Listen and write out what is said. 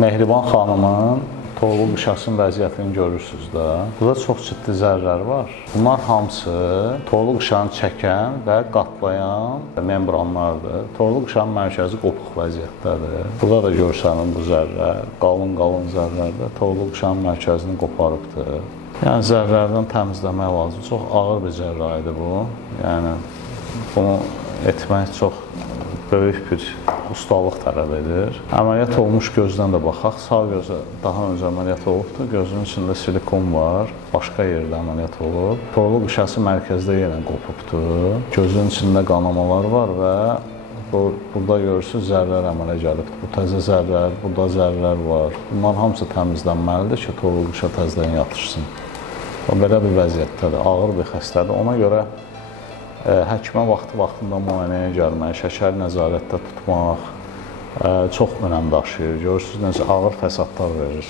Mehriban xanımın toğlu quşasının vəziyyətini görürsünüz də. Burada çox ciddi zərərlər var. Bunlar hamısı toğlu quşanı çəkən və qatlayan membranlardır. Toğlu quşanın mərkəzi qopuq vəziyyətdədir. Burada da görsənir bu zərrlər, qalın zərrlərdir. Toğlu quşanın mərkəzini qoparıbdır. Yəni zərrlərdən təmizləmək lazım. Çox ağır bir cərrahidir bu. Yəni bunu etmək çox böyük bir ustalıq tələb edir. Əməliyyat olmuş gözdən də baxaq. Sağ gözə daha öncə əməliyyat olubdur. Gözünün içində silikon var. Başqa yerdə əməliyyat olub. Toğlu quşası mərkəzdə yenə qopubdur. Gözünün içində qanamalar var və burada görürsünüz zərrlər əmələ gəlibdir. Bu təzə zərrlər, burada zərrlər var. Bunların hamısı təmizlənməlidir ki, toğlu quşa təzədən yatışsın. Belə bir vəziyyətdədir, ağır bir xəstədir. Ona görə həkimə vaxtında müayinəyə gəlmək, şəkər nəzarətdə tutmaq çox önəm daşıyır. Görürsünüz necə ağır fəsadlar verir.